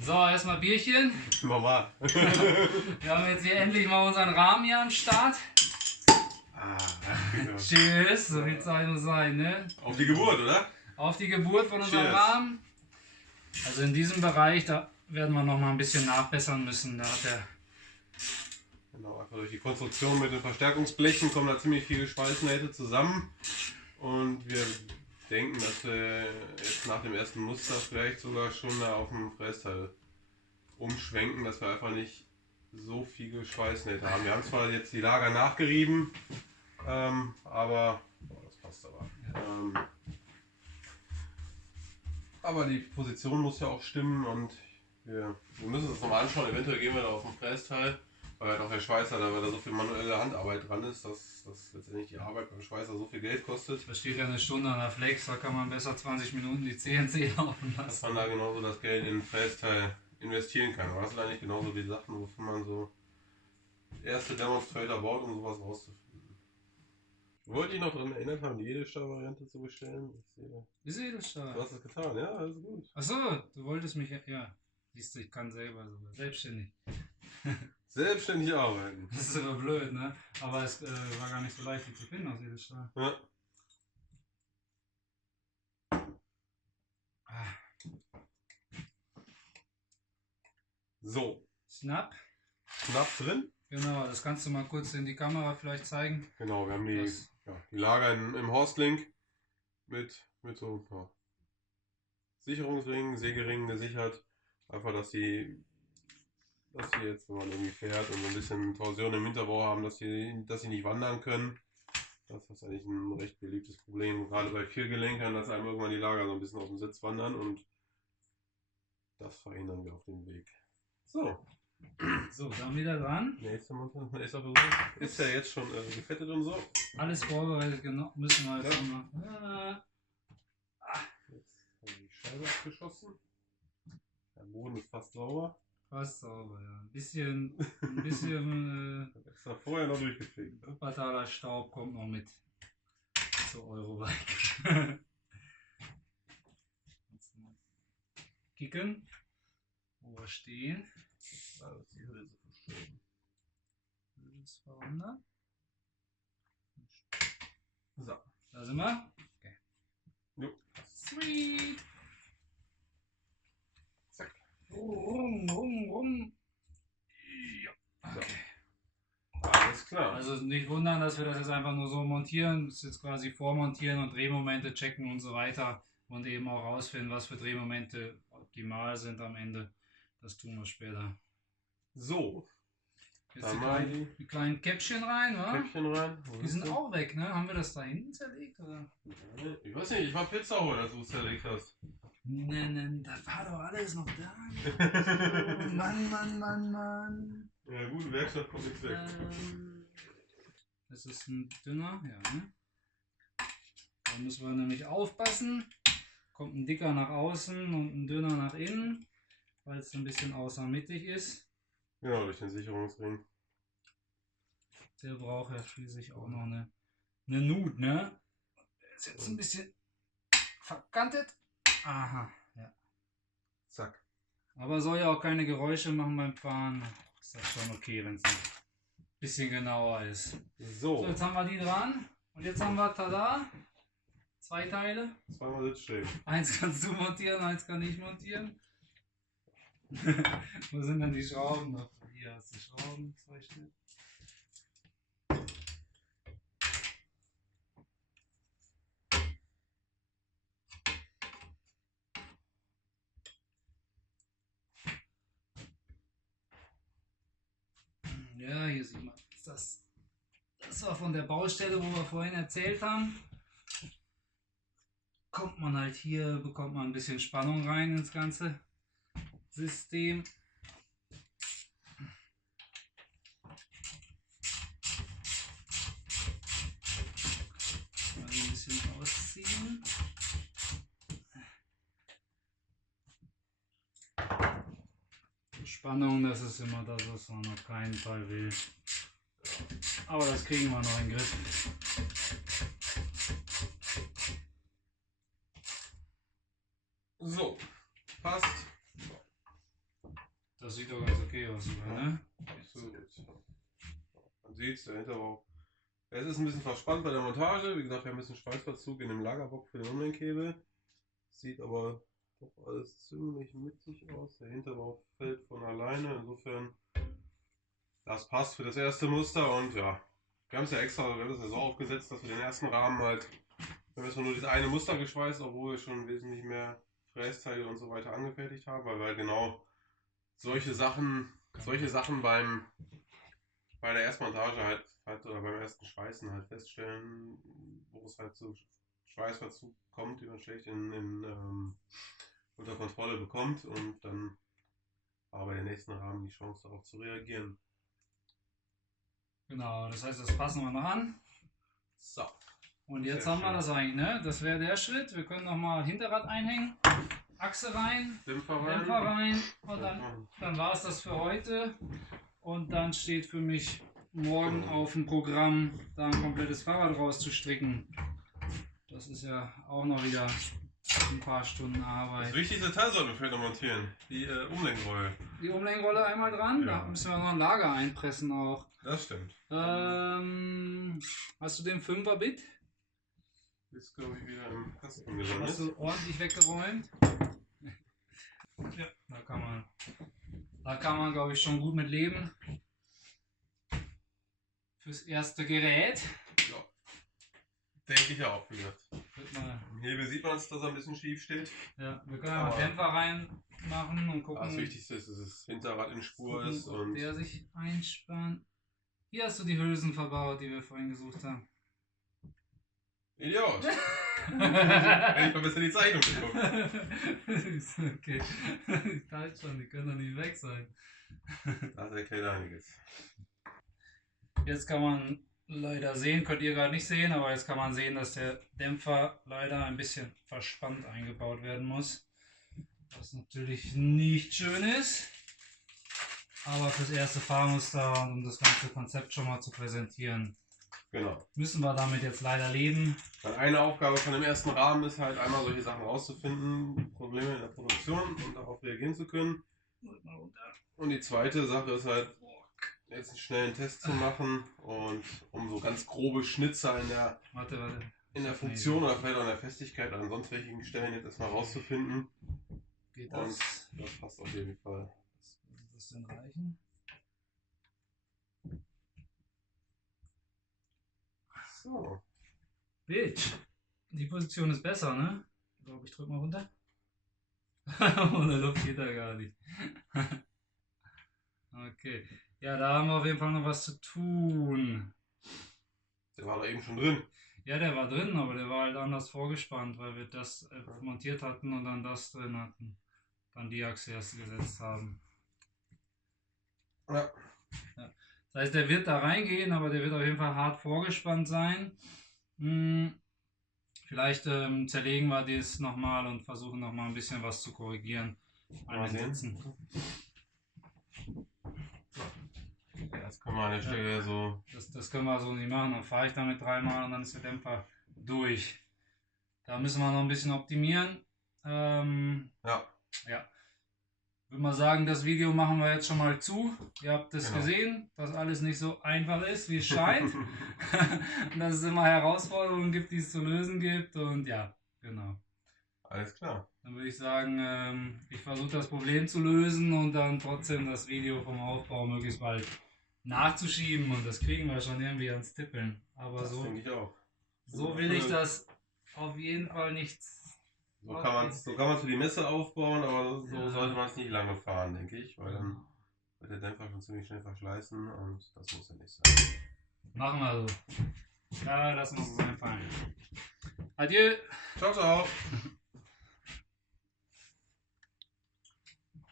So, erstmal Bierchen. Mama. Wir haben jetzt hier endlich mal unseren Rahmen hier am Start. Genau. Tschüss, so viel Zeit muss sein, ne? Auf die Geburt, oder? Auf die Geburt von unserem Cheers. Rahmen. Also in diesem Bereich, da werden wir noch mal ein bisschen nachbessern müssen. Da hat der Genau, einfach durch die Konstruktion mit den Verstärkungsblechen kommen da ziemlich viele Schweißnähte zusammen. Und wir denken, dass wir jetzt nach dem ersten Muster vielleicht sogar schon da auf dem Frästeil umschwenken, dass wir einfach nicht so viele Schweißnähte haben. Wir haben zwar jetzt die Lager nachgerieben, aber das passt aber. Aber die Position muss ja auch stimmen und wir müssen uns nochmal anschauen. Eventuell gehen wir da auf den Frästeil, weil halt auch der Schweißer, da weil da so viel manuelle Handarbeit dran ist, dass letztendlich die Arbeit beim Schweißer so viel Geld kostet. Da steht ja eine Stunde an der Flex, da kann man besser 20 Minuten die CNC laufen Dass lassen. man da genauso das Geld in den Frästeil investieren kann. Aber das sind eigentlich genauso die Sachen, wofür man so erste Demonstrator baut, um sowas rauszufinden. Wollte ich noch daran erinnert haben, die Edelstahl-Variante zu bestellen? Ich sehe, Ist Edelstahl. du hast es getan, ja, alles gut. Achso, du wolltest mich ja. Siehst du, ich kann selber sogar. Selbstständig. Selbstständig arbeiten. Das ist aber blöd, ne? Aber es war gar nicht so leicht, die zu finden aus Edelstahl. Ja. Ah, So, Snap. Schnapp drin. Genau, das kannst du mal kurz in die Kamera vielleicht zeigen. Genau, wir haben die Das, Lager im Horstlink mit so Sicherungsringen, Sägeringen gesichert. Einfach, dass sie jetzt, wenn man irgendwie fährt und so ein bisschen Torsion im Hinterbau haben, dass sie nicht wandern können. Das ist eigentlich ein recht beliebtes Problem, gerade bei Viergelenkern, dass einem irgendwann die Lager so ein bisschen auf dem Sitz wandern und das verhindern wir auf dem Weg. So. so, dann wieder dran. Nächster Versuch. Ist ja jetzt schon gefettet und so. Alles vorbereitet, genau. Müssen wir jetzt Ja. nochmal. Jetzt haben wir die Scheibe abgeschossen. Der Boden ist fast sauber. Fast sauber, ja. Ein bisschen Extra vorher noch durchgefegt. Ne? Wuppertaler Staub kommt noch mit zu Eurobike. Jetzt mal kicken, wo wir stehen. Da ist die Hülse verschoben. Das verwandern. So. Da sind wir. Okay. Jo. Sweet. Zack. Rum. Ja. Okay. Alles klar. Also nicht wundern, dass wir das jetzt einfach nur so montieren. Das ist jetzt quasi vormontieren und Drehmomente checken und so weiter. Und eben auch rausfinden, was für Drehmomente optimal sind am Ende. Das tun wir später. So. Jetzt Da mal die kleinen Käppchen rein, wa? Käppchen rein. Wo Die ist sind der? auch weg, ne? Haben wir das da hinten zerlegt? Oder? Ich weiß nicht, ich war Pizza holen, als du es zerlegt hast. Ne, das war doch alles noch da. Mann. Ja, gute Werkstatt kommt nichts weg. Das ist ein dünner, ja, ne? Da müssen wir nämlich aufpassen. Kommt ein dicker nach außen und ein dünner nach innen, weil es ein bisschen außermittig ist. Genau, durch den Sicherungsring. Der braucht ja schließlich auch noch eine Nut, ne? Der ist jetzt ein bisschen verkantet. Aha, ja. Zack. Aber soll ja auch keine Geräusche machen beim Fahren. Ist das schon okay, wenn es ein bisschen genauer ist. So, So. jetzt haben wir die dran. Und jetzt haben wir, tada, 2 Teile. Zweimal Sitzstellen. Eins kannst du montieren, eins kann ich montieren. Wo sind denn die Schrauben noch? Hier hast du Schrauben, 2 Stück. Ja, hier sieht man das. Das war von der Baustelle, wo wir vorhin erzählt haben. Kommt man halt hier, bekommt man ein bisschen Spannung rein ins ganze System. Mal ein bisschen ausziehen. Spannung, das ist immer das, was man auf keinen Fall will. Aber das kriegen wir noch in den Griff. So. Passt. Das sieht doch ganz okay aus, sogar, ne? Absolut. Man sieht es, der Hinterbau. Es ist ein bisschen verspannt bei der Montage. Wie gesagt, wir haben ein bisschen Schweißverzug in dem Lagerbock für den Umlenkkebel. Sieht aber doch alles ziemlich mittig aus. Der Hinterbau fällt von alleine. Insofern, das passt für das erste Muster. Und ja, wir haben es ja extra, wir haben das ja so aufgesetzt, dass wir den ersten Rahmen halt, wir haben erstmal nur dieses eine Muster geschweißt, obwohl wir schon wesentlich mehr Frästeile und so weiter angefertigt haben, weil wir halt genau solche Sachen bei der Erstmontage halt oder beim ersten Schweißen halt feststellen, wo es halt zu Schweißverzug kommt, die man schlecht unter Kontrolle bekommt, und dann aber bei den nächsten Rahmen die Chance darauf zu reagieren. Genau, das heißt, das passen wir noch an. So. Und jetzt haben wir das eigentlich, ne? Das wäre der Schritt. Wir können nochmal Hinterrad einhängen, Achse rein, Dämpfer rein und dann war es das für heute. Und dann steht für mich morgen auf dem Programm, da ein komplettes Fahrrad rauszustricken. Das ist ja auch noch wieder ein paar Stunden Arbeit. Das wichtigste Teil sollten wir vielleicht noch montieren, die Umlenkrolle. Die Umlenkrolle einmal dran, Ja. Da müssen wir noch ein Lager einpressen auch. Das stimmt. Hast du den 5er-Bit? Ist, glaube ich, wieder im Kasten gelandet. Hast du ordentlich weggeräumt? Ja, da kann man, glaube ich, schon gut mit leben. Fürs erste Gerät. Ja. Denke ich auch, wie gesagt. Wird mal, Im Hebel sieht man es, dass er ein bisschen schief steht. ja, wir können ja mal Dämpfer reinmachen und gucken, Das Wichtigste ist, dass das Hinterrad in Spur gucken ist. ob Und der sich einspannt. Hier hast du die Hülsen verbaut, die wir vorhin gesucht haben. Idiot! Hätte ich mal besser die Zeichnung bekommen. Okay, ich weiß schon, die können doch nicht weg sein. Das erklärt einiges. Jetzt kann man leider sehen, könnt ihr gerade nicht sehen, aber jetzt kann man sehen, dass der Dämpfer leider ein bisschen verspannt eingebaut werden muss. Was natürlich nicht schön ist, aber fürs erste Fahrmuster und um das ganze Konzept schon mal zu präsentieren, Genau. müssen wir damit jetzt leider leben. Weil eine Aufgabe von dem ersten Rahmen ist halt einmal solche Sachen rauszufinden, Probleme in der Produktion und darauf reagieren zu können. Und die zweite Sache ist halt, jetzt einen schnellen Test zu machen und um so ganz grobe Schnitzer in der Funktion oder vielleicht auch in der Festigkeit an sonst welchen Stellen jetzt erstmal rauszufinden. Geht das? Und das passt auf jeden Fall. Wird das denn reichen? So. Bitch. Die Position ist besser, ne? Ich glaube, ich drücke mal runter. Ohne Luft geht da gar nicht. Okay. Ja, da haben wir auf jeden Fall noch was zu tun. Der war da eben schon drin. Ja, der war drin, aber der war halt anders vorgespannt, weil wir das montiert hatten und dann das drin hatten. Dann die Achse erst gesetzt haben. Ja. Ja. Das heißt, der wird da reingehen, aber der wird auf jeden Fall hart vorgespannt sein. Vielleicht zerlegen wir das nochmal und versuchen nochmal ein bisschen was zu korrigieren. Mal sehen. Ja, das können wir an der Stelle so. Das können wir so nicht machen. Dann fahre ich damit dreimal und dann ist der Dämpfer durch. Da müssen wir noch ein bisschen optimieren. Ja. Würde mal sagen, das Video machen wir jetzt schon mal zu. Ihr habt es Genau. gesehen, dass alles nicht so einfach ist, wie es scheint. Und dass es immer Herausforderungen gibt, die es zu lösen gibt. Und ja, genau. Alles klar. Dann würde ich sagen, ich versuche das Problem zu lösen und dann trotzdem das Video vom Aufbau möglichst bald nachzuschieben. Und das kriegen wir schon irgendwie ans Tippeln. Aber Das denke ich auch. so will ich das auf jeden Fall nicht. So kann man für die Messe aufbauen, aber so sollte man es nicht lange fahren, denke ich, weil dann wird der Dämpfer schon ziemlich schnell verschleißen und das muss ja nicht sein. Machen wir so. Ja, lassen wir uns mal einfallen. Adieu. Ciao, ciao.